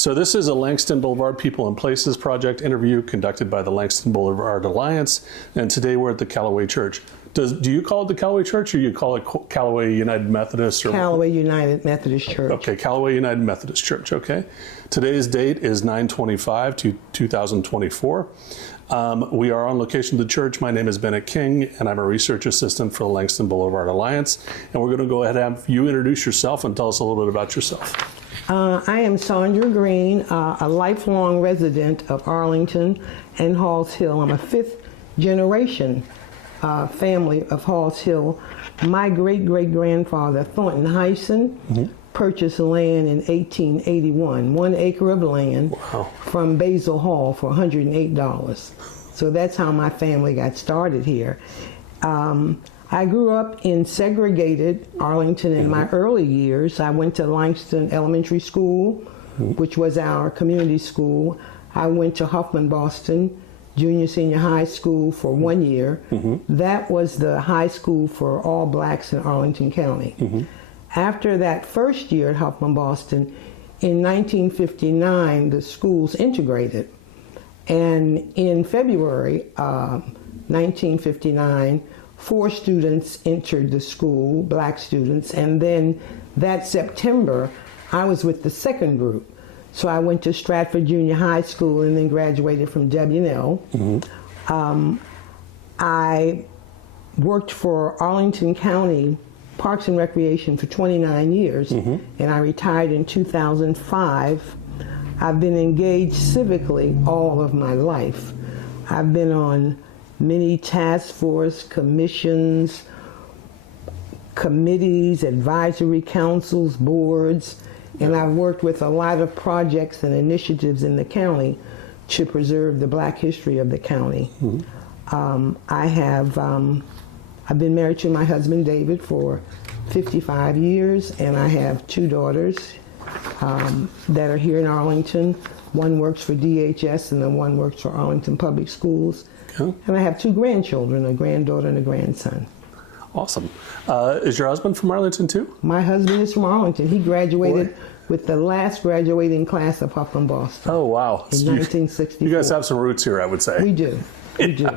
So this is a Langston Boulevard People and Places project interview conducted by the Langston Boulevard Alliance, and today we're at the Calloway Church. Do you call it the Calloway Church, or you call it Calloway United Methodist? Or Calloway United Methodist Church. Okay, Calloway United Methodist Church, okay. Today's date is 9/25/2024. We are on location at the church. My name is Bennett King, and I'm a research assistant for the Langston Boulevard Alliance. And we're going to go ahead and have you introduce yourself and tell us a little bit about yourself. I am Saundra Green, a lifelong resident of Arlington and Halls Hill. I'm a fifth generation family of Halls Hill. My great-great-grandfather, Thornton Hyson, purchased land in 1881, 1 acre of land from Basil Hall for $108. So that's how my family got started here. I grew up in segregated Arlington in my early years. I went to Langston Elementary School, which was our community school. I went to Huffman Boston Junior Senior High School for 1 year. That was the high school for all blacks in Arlington County. After that first year at Huffman Boston, in 1959, the schools integrated. And in February 1959, 4 students entered the school, black students, and then that September, I was with the second group. So I went to Stratford Junior High School and then graduated from W&L. I worked for Arlington County Parks and Recreation for 29 years, and I retired in 2005. I've been engaged civically all of my life. I've been on many task force, commissions, committees, advisory councils, boards, and I've worked with a lot of projects and initiatives in the county to preserve the black history of the county. I've been married to my husband David for 55 years, and I have 2 daughters that are here in Arlington. One works for DHS and then one works for Arlington Public Schools. And I have 2 grandchildren, a granddaughter and a grandson. Awesome. Is your husband from Arlington too? My husband is from Arlington. He graduated with the last graduating class of Huffman Boston. Oh, wow. In 1964. You guys have some roots here, I would say. We do. We do.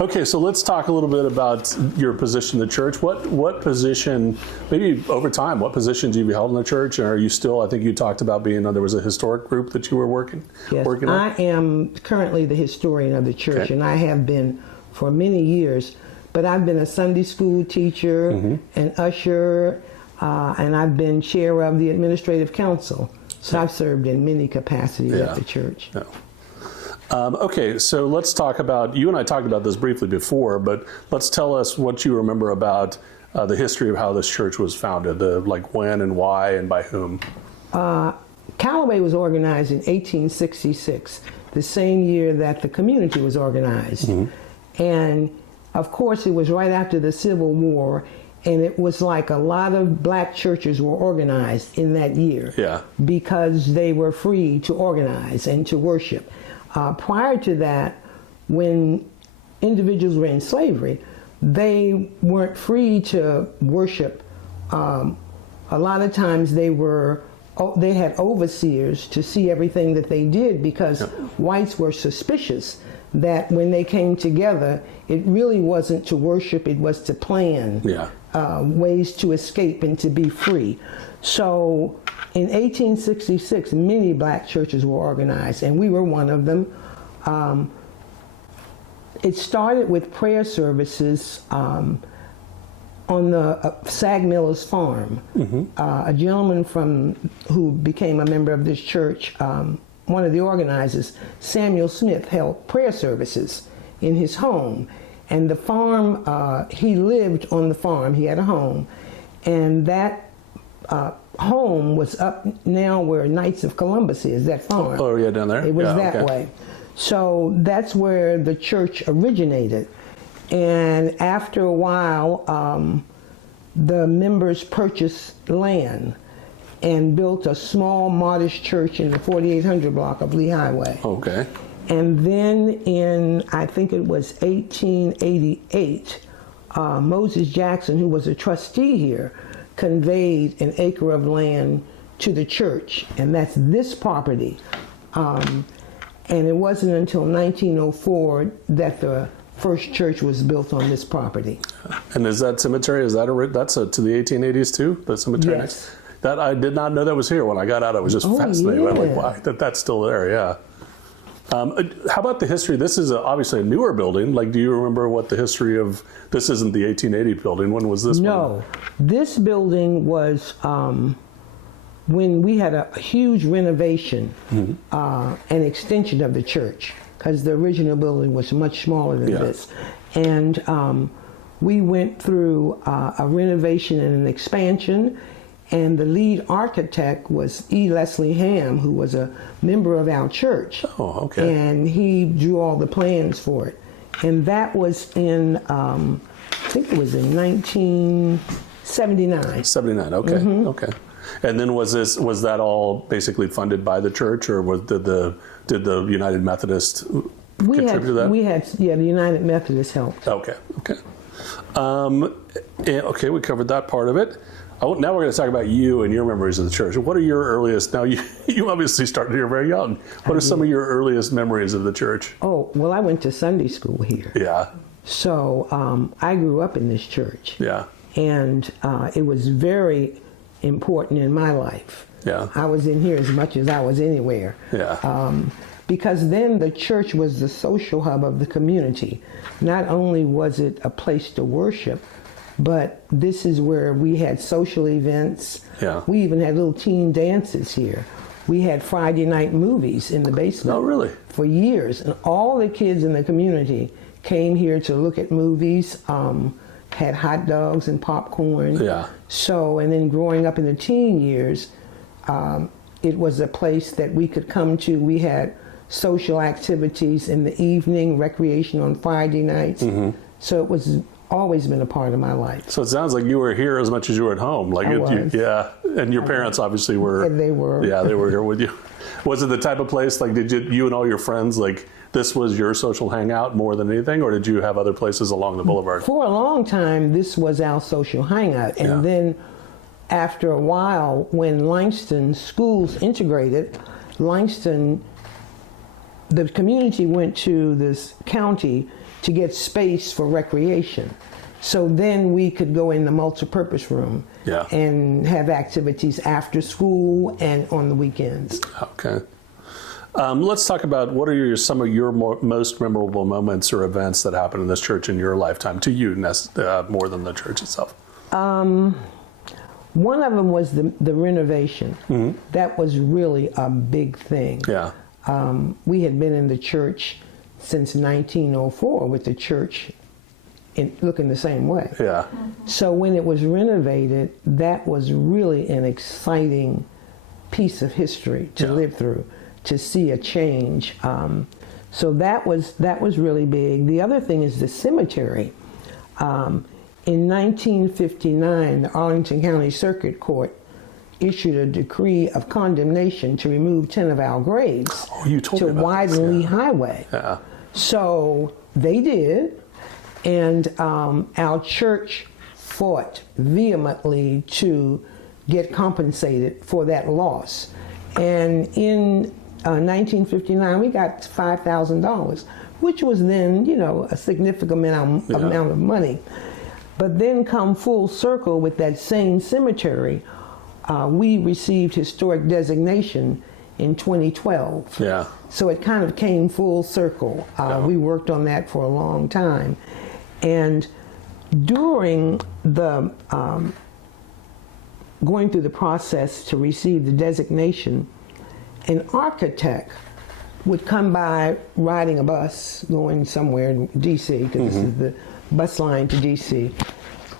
Okay, so let's talk a little bit about your position in the church. What position, maybe over time, what positions have you held in the church? And are you still, I think you talked about being, there was a historic group that you were working on? I am currently the historian of the church, and I have been for many years. But I've been a Sunday school teacher, an usher, and I've been chair of the administrative council. So I've served in many capacities at the church. Okay, so let's talk about, you and I talked about this briefly before, but let's tell us what you remember about the history of how this church was founded, like when and why and by whom. Calloway was organized in 1866, the same year that the community was organized. And of course, it was right after the Civil War, and it was like a lot of black churches were organized in that year because they were free to organize and to worship. Prior to that, when individuals were in slavery, they weren't free to worship. A lot of times they had overseers to see everything that they did, because whites were suspicious that when they came together, it really wasn't to worship, it was to plan ways to escape and to be free. So in 1866, many black churches were organized, and we were one of them. It started with prayer services on the Sag Miller's farm. A gentleman who became a member of this church, one of the organizers, Samuel Smith, held prayer services in his home. And the farm, he lived on the farm, he had a home, and that home was up now where Knights of Columbus is, that farm. Oh, yeah, down there? It was that way. So that's where the church originated. And after a while, the members purchased land and built a small, modest church in the 4800 block of Lee Highway. Okay. And then in, I think it was 1888, Moses Jackson, who was a trustee here, conveyed an acre of land to the church, and that's this property. And it wasn't until 1904 that the first church was built on this property. And is that cemetery, that's to the 1880s too, the cemetery? Yes. That I did not know that was here. When I got out, I was just fascinated. Yeah. I'm like, wow, that's still there, yeah. How about the history? This is obviously a newer building. Like, do you remember what the history of, this isn't the 1880 building. When was this one? No, this building was when we had a huge renovation, an extension of the church, because the original building was much smaller than this. And we went through a renovation and an expansion, and the lead architect was E. Leslie Ham, who was a member of our church. Oh, okay. And he drew all the plans for it. And that was in, I think it was in 1979. 79, okay, okay. And then was that all basically funded by the church, or did the United Methodist contribute to that? The United Methodist helped. Okay, okay. Okay, we covered that part of it. Now we're going to talk about you and your memories of the church. What are your earliest, now you obviously started here very young. What are some of your earliest memories of the church? Oh, well, I went to Sunday school here. Yeah. So I grew up in this church. Yeah. And it was very important in my life. Yeah. I was in here as much as I was anywhere. Yeah. Because then the church was the social hub of the community. Not only was it a place to worship, but this is where we had social events. Yeah. We even had little teen dances here. We had Friday night movies in the basement. Oh, really? For years. And all the kids in the community came here to look at movies, had hot dogs and popcorn. Yeah. So, and then growing up in the teen years, it was a place that we could come to. We had social activities in the evening, recreation on Friday nights. So it was always been a part of my life. So it sounds like you were here as much as you were at home. Like I was. Yeah, and your parents obviously were. And they were. Yeah, they were here with you. Was it the type of place, like, did you and all your friends, like, this was your social hangout more than anything, or did you have other places along the boulevard? For a long time, this was our social hangout. And then after a while, when Langston schools integrated, the community went to this county to get space for recreation. So then we could go in the multipurpose room and have activities after school and on the weekends. Okay. Let's talk about what are some of your most memorable moments or events that happened in this church in your lifetime, to you more than the church itself. One of them was the renovation. That was really a big thing. Yeah. We had been in the church since 1904 with the church looking the same way. Yeah. So when it was renovated, that was really an exciting piece of history to live through, to see a change. So that was really big. The other thing is the cemetery. In 1959, the Arlington County Circuit Court issued a decree of condemnation to remove 10 of our graves to widen Lee Highway. Yeah. So they did, and our church fought vehemently to get compensated for that loss. And in 1959, we got $5,000, which was then, a significant amount of money. But then come full circle with that same cemetery, we received historic designation in 2012. Yeah. So it kind of came full circle. We worked on that for a long time. And during the going through the process to receive the designation, an architect would come by riding a bus going somewhere in D.C., because this is the bus line to D.C.,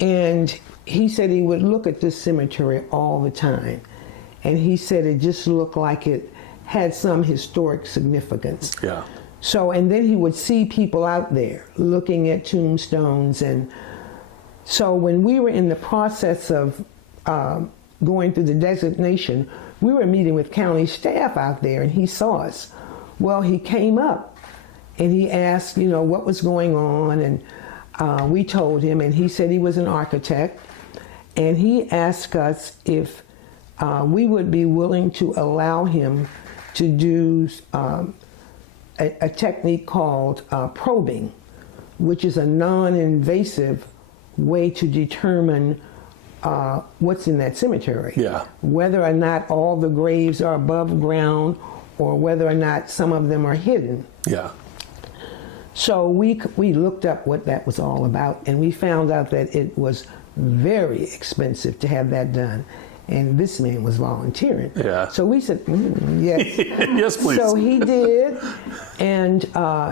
and he said he would look at this cemetery all the time, and he said it just looked like it had some historic significance. Yeah. So, and then he would see people out there looking at tombstones, and so when we were in the process of going through the designation, we were meeting with county staff out there, and he saw us. Well, he came up and he asked, what was going on, and we told him, and he said he was an architect, and he asked us if we would be willing to allow him to do a technique called probing, which is a non-invasive way to determine what's in that cemetery. Yeah. Whether or not all the graves are above ground or whether or not some of them are hidden. Yeah. So we looked up what that was all about, and we found out that it was very expensive to have that done. And this man was volunteering. Yeah. So we said, yes. Yes, please. So he did, and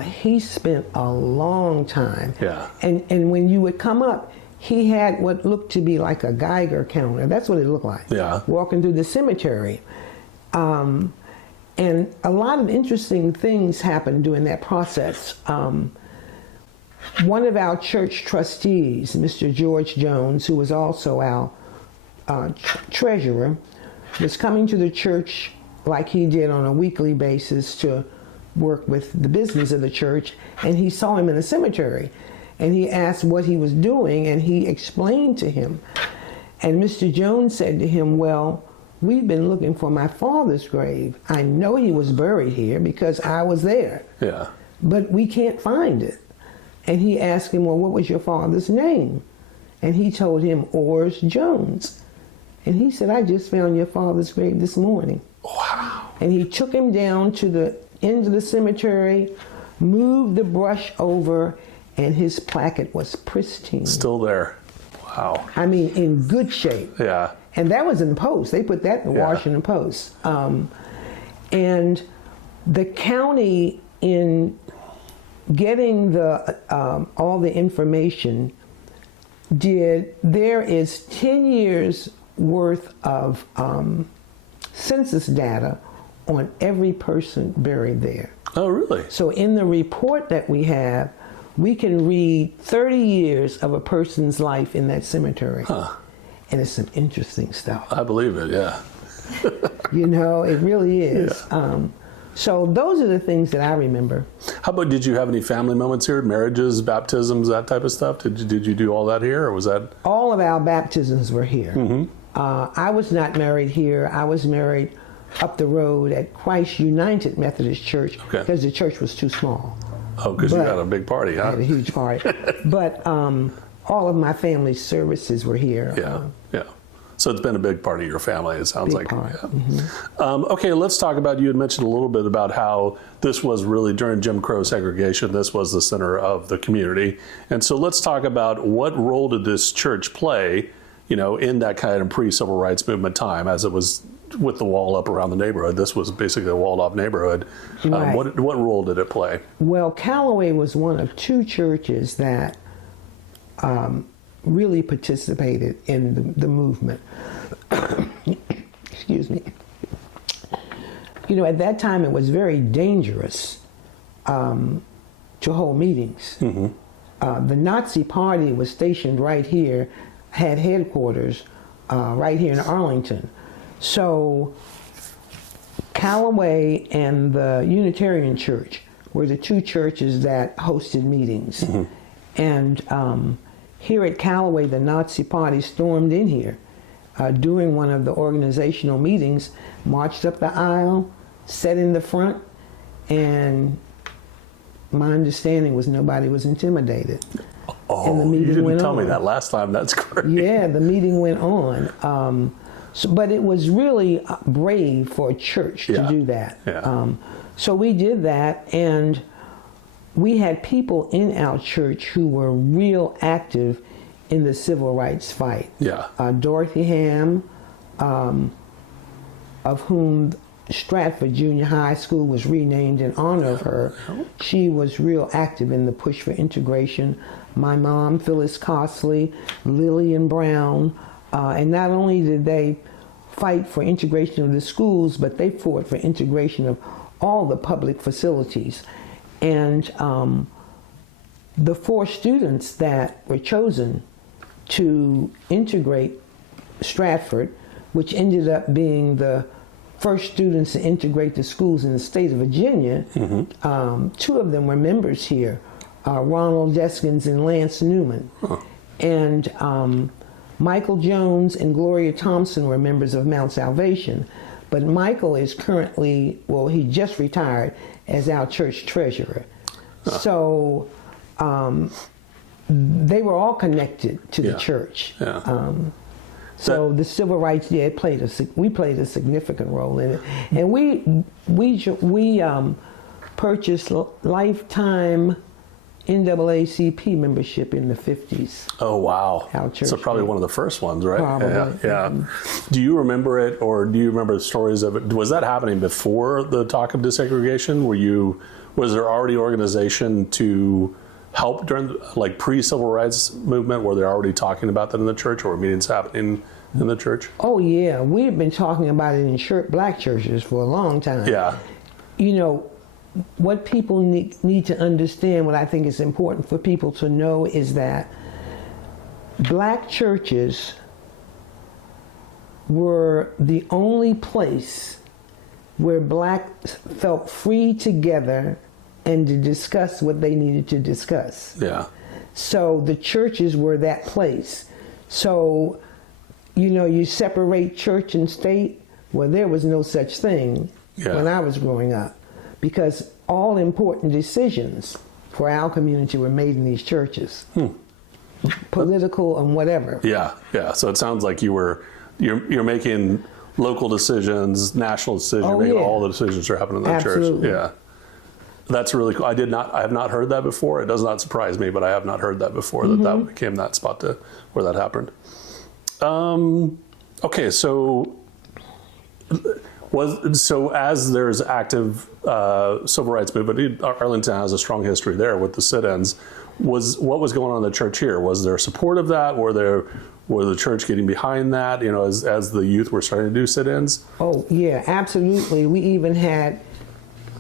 he spent a long time. Yeah. And when you would come up, he had what looked to be like a Geiger counter. That's what it looked like. Yeah. Walking through the cemetery. And a lot of interesting things happened during that process. One of our church trustees, Mr. George Jones, who was also our treasurer, was coming to the church like he did on a weekly basis to work with the business of the church, and he saw him in the cemetery. And he asked what he was doing, and he explained to him. And Mr. Jones said to him, well, we've been looking for my father's grave. I know he was buried here because I was there. Yeah. But we can't find it. And he asked him, well, what was your father's name? And he told him, Ors Jones. And he said, I just found your father's grave this morning. Wow. And he took him down to the end of the cemetery, moved the brush over, and his placket was pristine. Still there. Wow. I mean, in good shape. Yeah. And that was in the Post. They put that in the Washington Post. And the county, in getting the all the information, there is 10 years worth of census data on every person buried there. Oh, really? So in the report that we have, we can read 30 years of a person's life in that cemetery. Huh. And it's some interesting stuff. I believe it, yeah. You know, it really is. Yeah. So those are the things that I remember. How about, did you have any family moments here? Marriages, baptisms, that type of stuff? Did you do all that here, or was that? All of our baptisms were here. Mm-hmm. I was not married here. I was married up the road at Calloway United Methodist Church because the church was too small. Oh, because you had a big party, huh? I had a huge party. But all of my family's services were here. Yeah, yeah. So it's been a big part of your family, it sounds like. Part. Yeah. Mm-hmm. Okay, let's talk about, you had mentioned a little bit about how this was really during Jim Crow segregation, this was the center of the community. And so let's talk about what role did this church play, you know, in that kind of pre-civil rights movement time, as it was with the wall up around the neighborhood. This was basically a walled off neighborhood. Right. What role did it play? Well, Calloway was one of two churches that really participated in the movement. Excuse me. You know, at that time it was very dangerous to hold meetings. Mm-hmm. The Nazi Party was stationed right here, had headquarters right here in Arlington. So Calloway and the Unitarian Church were the two churches that hosted meetings. Mm-hmm. And here at Calloway, the Nazi Party stormed in here during one of the organizational meetings, marched up the aisle, sat in the front, and my understanding was nobody was intimidated. Oh, and the meeting you didn't went tell on. me that last time. That's great. Yeah, the meeting went on. But it was really brave for a church to do that. Yeah. So we did that, and we had people in our church who were real active in the civil rights fight. Yeah. Dorothy Ham, of whom Stratford Junior High School was renamed in honor of her. She was real active in the push for integration. My mom, Phyllis Costley, Lillian Brown, and not only did they fight for integration of the schools, but they fought for integration of all the public facilities. And the 4 students that were chosen to integrate Stratford, which ended up being the first students to integrate the schools in the state of Virginia, mm-hmm. 2 of them were members here, Ronald Deskins and Lance Newman. Huh. And Michael Jones and Gloria Thompson were members of Mount Salvation, but Michael is currently, well, he just retired as our church treasurer. So they were all connected to the church. So the civil rights, we played a significant role in it, and we purchased lifetime NAACP membership in the 50s. Oh, wow. Our church So probably one of the first ones, right? Probably. Yeah. Do you remember it, or do you remember the stories of it? Was that happening before the talk of desegregation? Was there already organization to help during, like, pre-civil rights movement? Were they already talking about that in the church, or were meetings happening in the church? Oh, yeah. We had been talking about it in black churches for a long time. Yeah. You know, what people need to understand, what I think is important for people to know, is that black churches were the only place where blacks felt free together and to discuss what they needed to discuss. Yeah. So the churches were that place. So, you know, you separate church and state. Well, there was no such thing when I was growing up, because all important decisions for our community were made in these churches, political and whatever. Yeah. So it sounds like you're making local decisions, national decisions, all the decisions are happening in that church. Yeah. That's really cool. I have not heard that before. It does not surprise me, but I have not heard that before, that became that spot where that happened. Okay, so as there's active civil rights movement, Arlington has a strong history there with the sit-ins. What was going on in the church here? Was there support of that? Were the church getting behind that? You know, as the youth were starting to do sit-ins? Oh yeah, absolutely. We even had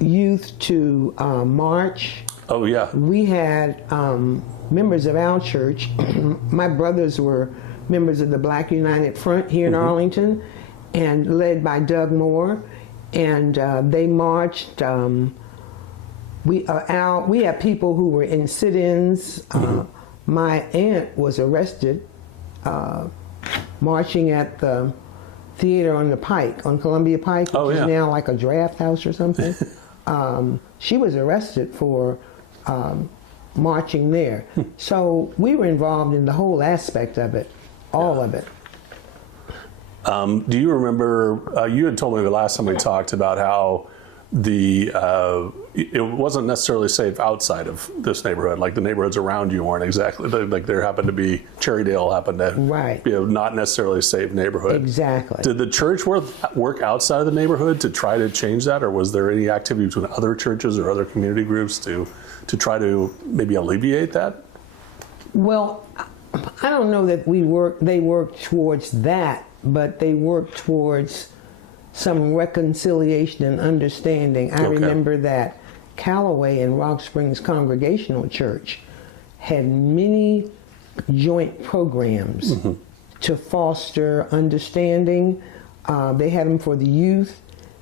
youth to march. Oh yeah. We had members of our church. My brothers were members of the Black United Front here in Arlington, and led by Doug Moore, and they marched. We had people who were in sit-ins. My aunt was arrested marching at the theater on the Pike, on Columbia Pike, which is now like a draft house or something. She was arrested for marching there. So we were involved in the whole aspect of it, all of it. Do you remember, you had told me the last time we talked about how it wasn't necessarily safe outside of this neighborhood, like the neighborhoods around you weren't exactly, like there happened to be, Cherrydale happened to be a not necessarily a safe neighborhood. Exactly. Did the church work outside of the neighborhood to try to change that, or was there any activity between other churches or other community groups to try to maybe alleviate that? Well, I don't know that they worked towards that, but they worked towards some reconciliation and understanding. I remember that Calloway and Rock Springs Congregational Church had many joint programs to foster understanding. They had them for the youth,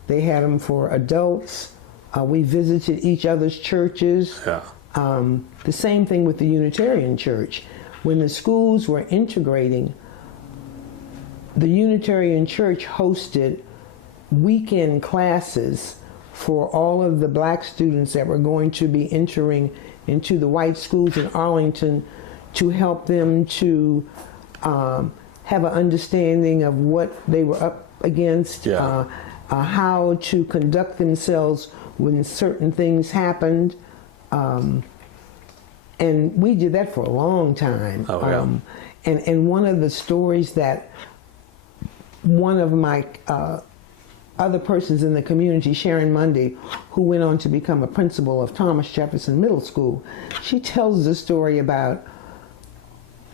they had them for adults. We visited each other's churches. The same thing with the Unitarian Church. When the schools were integrating, the Unitarian Church hosted weekend classes for all of the black students that were going to be entering into the white schools in Arlington, to help them to have an understanding of what they were up against, how to conduct themselves when certain things happened. And we did that for a long time. And one of the stories that one of my other persons in the community, Sharon Mundy, who went on to become a principal of Thomas Jefferson Middle School, she tells the story about,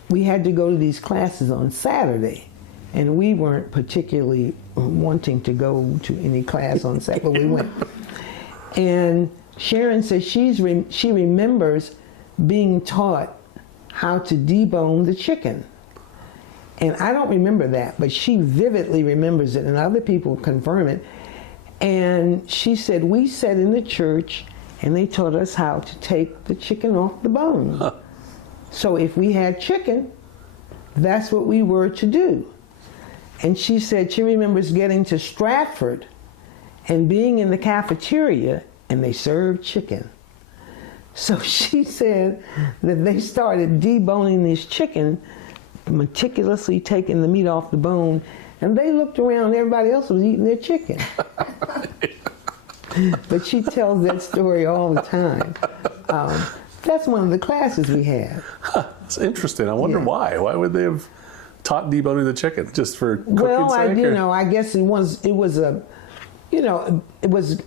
we had to go to these classes on Saturday, and we weren't particularly wanting to go to any class on Saturday, but we went. And Sharon says she remembers being taught how to debone the chicken. And I don't remember that, but she vividly remembers it, and other people confirm it. And she said, we sat in the church, and they taught us how to take the chicken off the bone. So if we had chicken, that's what we were to do. And she said she remembers getting to Stratford and being in the cafeteria and they served chicken. So she said that they started deboning this chicken, meticulously taking the meat off the bone, and they looked around, everybody else was eating their chicken. But she tells that story all the time. That's one of the classes we have. It's interesting. I wonder why. Why would they have taught deboning the chicken just for cooking sake? Well, I guess it was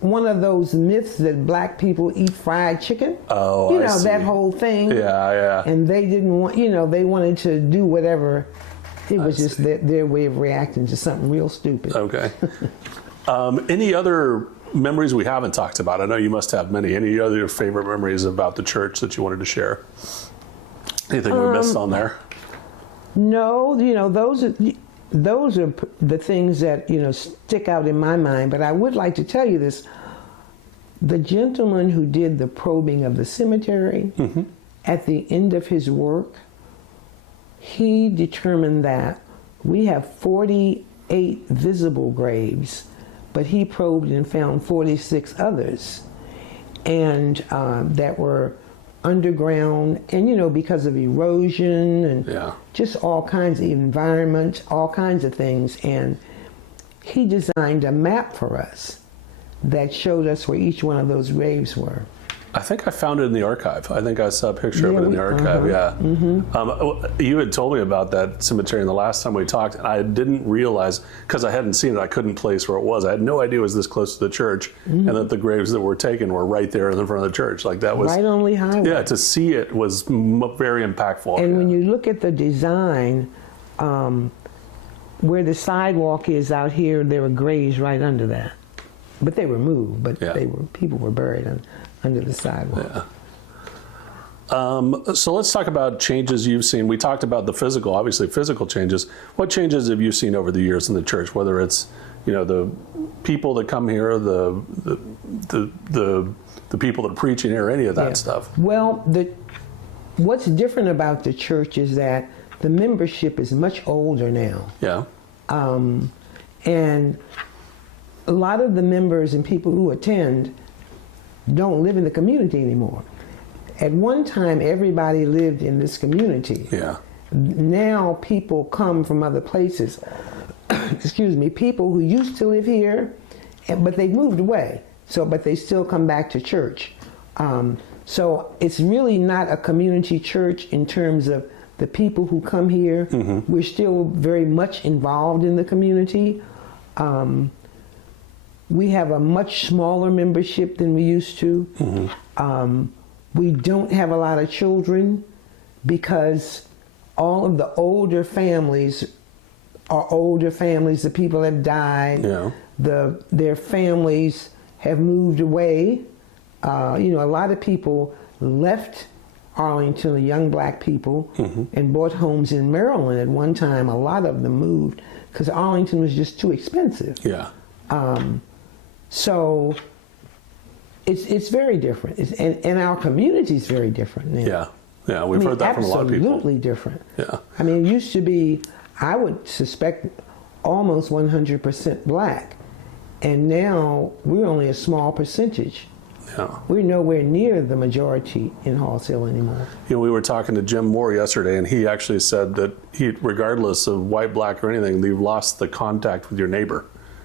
one of those myths that black people eat fried chicken. Oh, I see. That whole thing. Yeah. And they didn't want, they wanted to do whatever. It was just their way of reacting to something real stupid. Okay. Any other memories we haven't talked about? I know you must have many. Any other favorite memories about the church that you wanted to share? Anything we missed on there? No, those are the things that, stick out in my mind. But I would like to tell you this. The gentleman who did the probing of the cemetery, at the end of his work, he determined that we have 48 visible graves, but he probed and found 46 others, and that were underground, and because of erosion and just all kinds of environment, all kinds of things. And he designed a map for us that showed us where each one of those graves were. I think I found it in the archive. I think I saw a picture of it in the archive. You had told me about that cemetery the last time we talked, and I didn't realize, because I hadn't seen it, I couldn't place where it was. I had no idea it was this close to the church, and that the graves that were taken were right there in the front of the church. Like that was right on Lee Highway. Yeah, to see it was very impactful. And when you look at the design, where the sidewalk is out here, there were graves right under that, but they were moved. But people were buried under the sidewalk. So let's talk about changes you've seen. We talked about the physical changes. What changes have you seen over the years in the church? Whether it's the people that come here, the people that are preaching here, any of that stuff. Well, what's different about the church is that the membership is much older now. Yeah. And a lot of the members and people who attend don't live in the community anymore. At one time, everybody lived in this community. Yeah. Now people come from other places. Excuse me, people who used to live here, but they moved away. But they still come back to church. So it's really not a community church in terms of the people who come here. We're still very much involved in the community. We have a much smaller membership than we used to. We don't have a lot of children because all of the older families are older families. The people have died. Yeah. Their families have moved away. A lot of people left Arlington, the young black people, and bought homes in Maryland at one time. A lot of them moved because Arlington was just too expensive. Yeah. So it's very different, and our community is very different now. Yeah, we've heard that from a lot of people. Absolutely different. Yeah. I mean, it used to be, I would suspect, almost 100% black, and now we're only a small percentage. Yeah. We're nowhere near the majority in Halls Hill anymore. We were talking to Jim Moore yesterday, and he actually said that regardless of white, black, or anything, you've lost the contact with your neighbor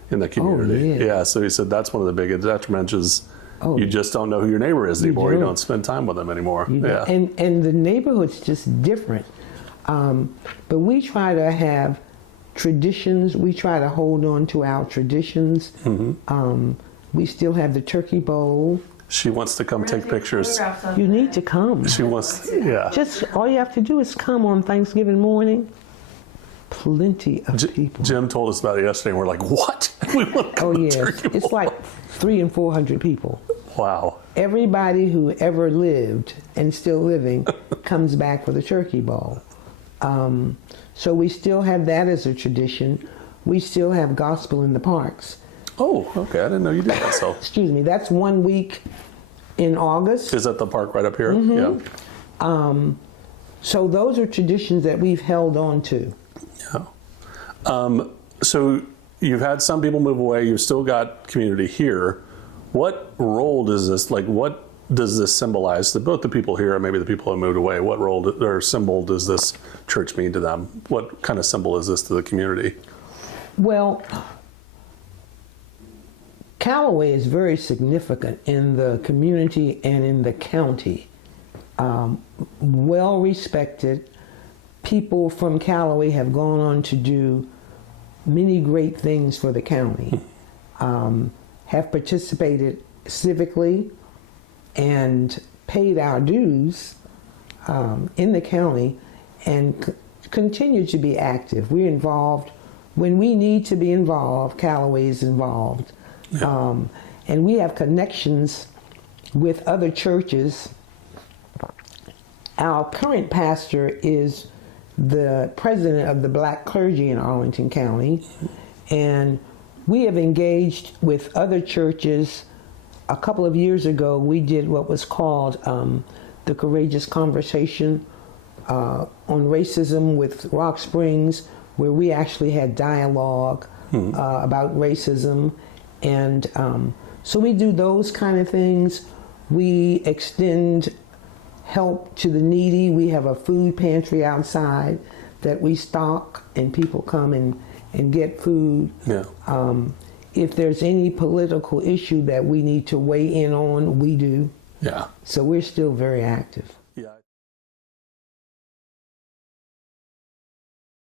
in the community. Oh, yeah. So he said that's one of the big detriments is you just don't know who your neighbor is anymore. You don't spend time with them anymore. Yeah. And the neighborhood's just different. But we try to have traditions. We try to hold on to our traditions. We still have the turkey bowl. She wants to come take pictures. You need to come. She wants, Just all you have to do is come on Thanksgiving morning. Plenty of people. Jim told us about it yesterday, and we're like, what? We want to come to turkey bowl. It's like 300 and 400 people. Wow. Everybody who ever lived and still living comes back for the turkey bowl. So we still have that as a tradition. We still have gospel in the parks. Oh, okay. I didn't know you did that. So, excuse me. That's 1 week in August. Is that the park right up here? Yeah. So those are traditions that we've held on to. Yeah. So you've had some people move away. You've still got community here. What role does this, like, what does this symbolize to both the people here and maybe the people who moved away? What role or symbol does this church mean to them? What kind of symbol is this to the community? Well, Calloway is very significant in the community and in the county. Well respected. People from Calloway have gone on to do many great things for the county. Have participated civically and paid our dues in the county and continue to be active. We're involved when we need to be involved. Calloway is involved. Yeah. And we have connections with other churches. Our current pastor is the president of the black clergy in Arlington County, and we have engaged with other churches. A couple of years ago, we did what was called the Courageous Conversation on Racism with Rock Springs, where we actually had dialogue about racism. And so we do those kind of things. We extend help to the needy. We have a food pantry outside that we stock, and people come and get food. Yeah. If there's any political issue that we need to weigh in on, we do. Yeah. So we're still very active.